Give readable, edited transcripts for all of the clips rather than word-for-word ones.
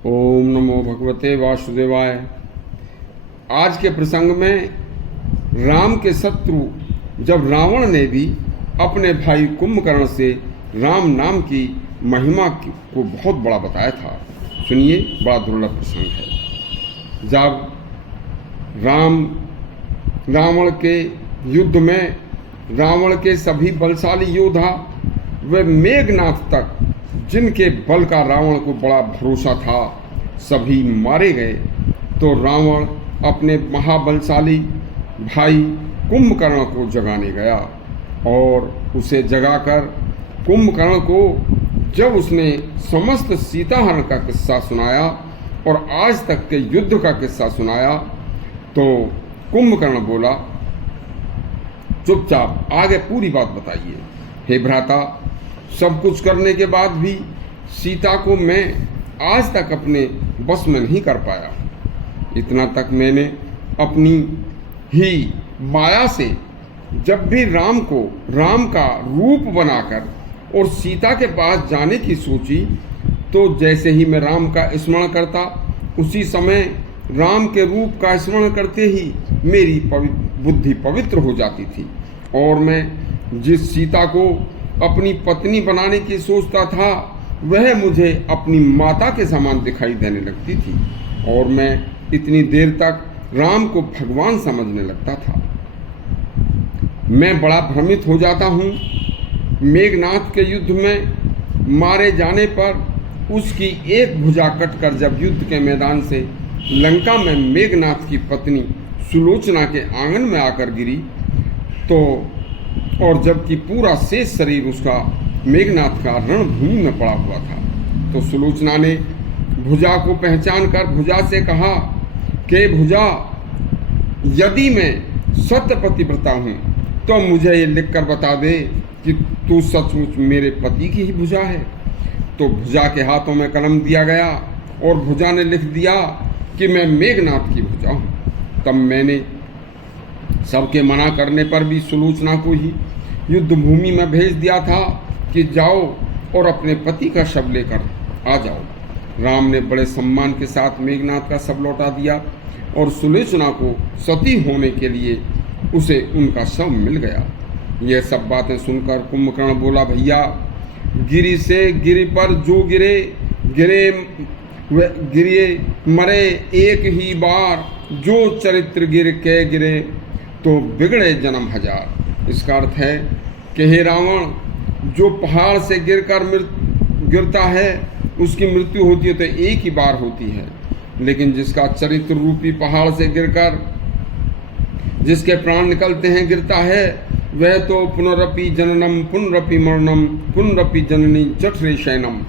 ओम नमो भगवते वासुदेवाय। आज के प्रसंग में राम के शत्रु जब रावण ने भी अपने भाई कुंभकर्ण से राम नाम की महिमा को बहुत बड़ा बताया था। सुनिए, बड़ा दुर्लभ प्रसंग है। जब रावण के युद्ध में रावण के सभी बलशाली योद्धा व मेघनाथ तक, जिनके बल का रावण को बड़ा भरोसा था, सभी मारे गए, तो रावण अपने महाबलशाली भाई कुंभकर्ण को जगाने गया और उसे जगाकर कुंभकर्ण को जब उसने समस्त सीताहरण का किस्सा सुनाया और आज तक के युद्ध का किस्सा सुनाया, तो कुंभकर्ण बोला, चुपचाप आगे पूरी बात बताइए। हे भ्राता, सब कुछ करने के बाद भी सीता को मैं आज तक अपने बस में नहीं कर पाया। इतना तक मैंने अपनी ही माया से जब भी राम का रूप बनाकर और सीता के पास जाने की सोची, तो जैसे ही मैं राम का स्मरण करता, उसी समय राम के रूप का स्मरण करते ही मेरी बुद्धि पवित्र हो जाती थी और मैं जिस सीता को अपनी पत्नी बनाने की सोचता था, वह मुझे अपनी माता के समान दिखाई देने लगती थी और मैं इतनी देर तक राम को भगवान समझने लगता था। मैं बड़ा भ्रमित हो जाता हूँ। मेघनाथ के युद्ध में मारे जाने पर उसकी एक भुजा कटकर जब युद्ध के मैदान से लंका में मेघनाथ की पत्नी सुलोचना के आंगन में आकर गिरी, तो और जबकि पूरा शेष शरीर उसका मेघनाथ का रणभूमि में पड़ा हुआ था, तो सुलोचना ने भुजा को पहचान कर भुजा से कहा कि भुजा, यदि मैं सत्य पतिव्रता हूँ तो मुझे ये लिखकर बता दे कि तू सचमुच मेरे पति की ही भुजा है। तो भुजा के हाथों में कलम दिया गया और भुजा ने लिख दिया कि मैं मेघनाथ की भुजा हूँ। तब मैंने सबके मना करने पर भी सुलोचना को ही युद्ध भूमि में भेज दिया था कि जाओ और अपने पति का शव लेकर आ जाओ। राम ने बड़े सम्मान के साथ मेघनाथ का शव लौटा दिया और सुलोचना को सती होने के लिए उसे उनका शव मिल गया। यह सब बातें सुनकर कुंभकर्ण बोला, भैया, गिरी से गिरी पर जो गिरे मरे एक ही बार, जो चरित्र गिर के गिरे तो बिगड़े जन्म हजार। इसका अर्थ है कि हे रावण, जो पहाड़ से गिरता है उसकी मृत्यु होती है तो एक ही बार होती है, लेकिन जिसका चरित्र रूपी पहाड़ से गिरकर जिसके प्राण निकलते हैं गिरता है, वह तो पुनरपि जननम पुनरपि मरणम पुनरपि जननी जठरे शयनम,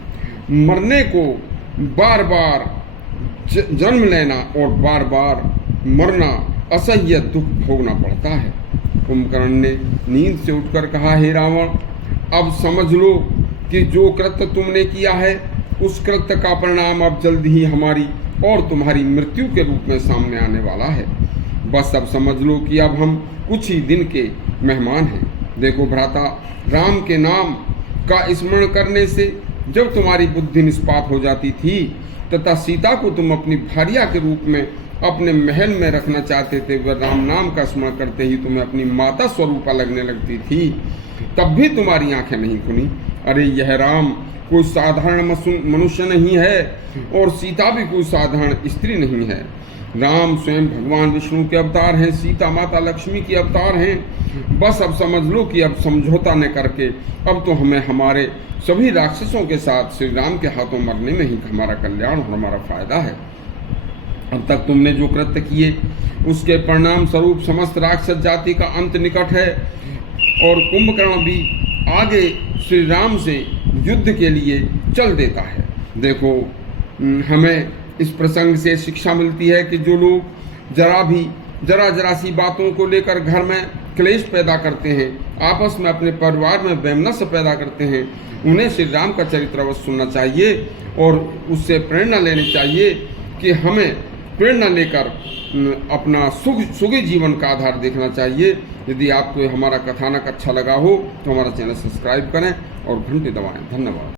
मरने को बार बार जन्म लेना और बार बार मरना, असह्य दुख भोगना पड़ता है। कुंभकर्ण ने नींद से उठकर कहा, हे रावण, अब समझ लो कि जो कृत्य तुमने किया है उस कृत्य का परिणाम अब जल्द ही हमारी और तुम्हारी मृत्यु के रूप में सामने आने वाला है। बस अब समझ लो कि अब हम कुछ ही दिन के मेहमान हैं। देखो भ्राता, राम के नाम का स्मरण करने से जब तुम्हारी बुद्धि निष्पाप हो जाती थी तथा सीता को तुम अपनी भार्या के रूप में अपने महल में रखना चाहते थे, वह राम नाम का स्मरण करते ही तुम्हें अपनी माता स्वरूपा लगने लगती थी, तब भी तुम्हारी आंखें नहीं खुली। अरे यह राम कोई साधारण मनुष्य नहीं है और सीता भी कोई साधारण स्त्री नहीं है। राम स्वयं भगवान विष्णु के अवतार हैं, सीता माता लक्ष्मी के अवतार हैं। बस अब समझ लो कि अब समझौता न करके अब तो हमें हमारे सभी राक्षसों के साथ श्री राम के हाथों मरने में ही हमारा कल्याण और हमारा फायदा है। अब तक तुमने जो कृत्य किए उसके परिणाम स्वरूप समस्त राक्षस जाति का अंत निकट है और कुंभकर्ण भी आगे श्री राम से युद्ध के लिए चल देता है। देखो, हमें इस प्रसंग से शिक्षा मिलती है कि जो लोग जरा सी बातों को लेकर घर में क्लेश पैदा करते हैं, आपस में अपने परिवार में वैमनस्य पैदा करते हैं, उन्हें श्री राम का चरित्र अवश्य सुनना चाहिए और उससे प्रेरणा लेनी चाहिए कि हमें प्रेरणा लेकर अपना सुखी जीवन का आधार देखना चाहिए। यदि आपको हमारा कथानक अच्छा लगा हो तो हमारा चैनल सब्सक्राइब करें और घंटी दबाएं। धन्यवाद।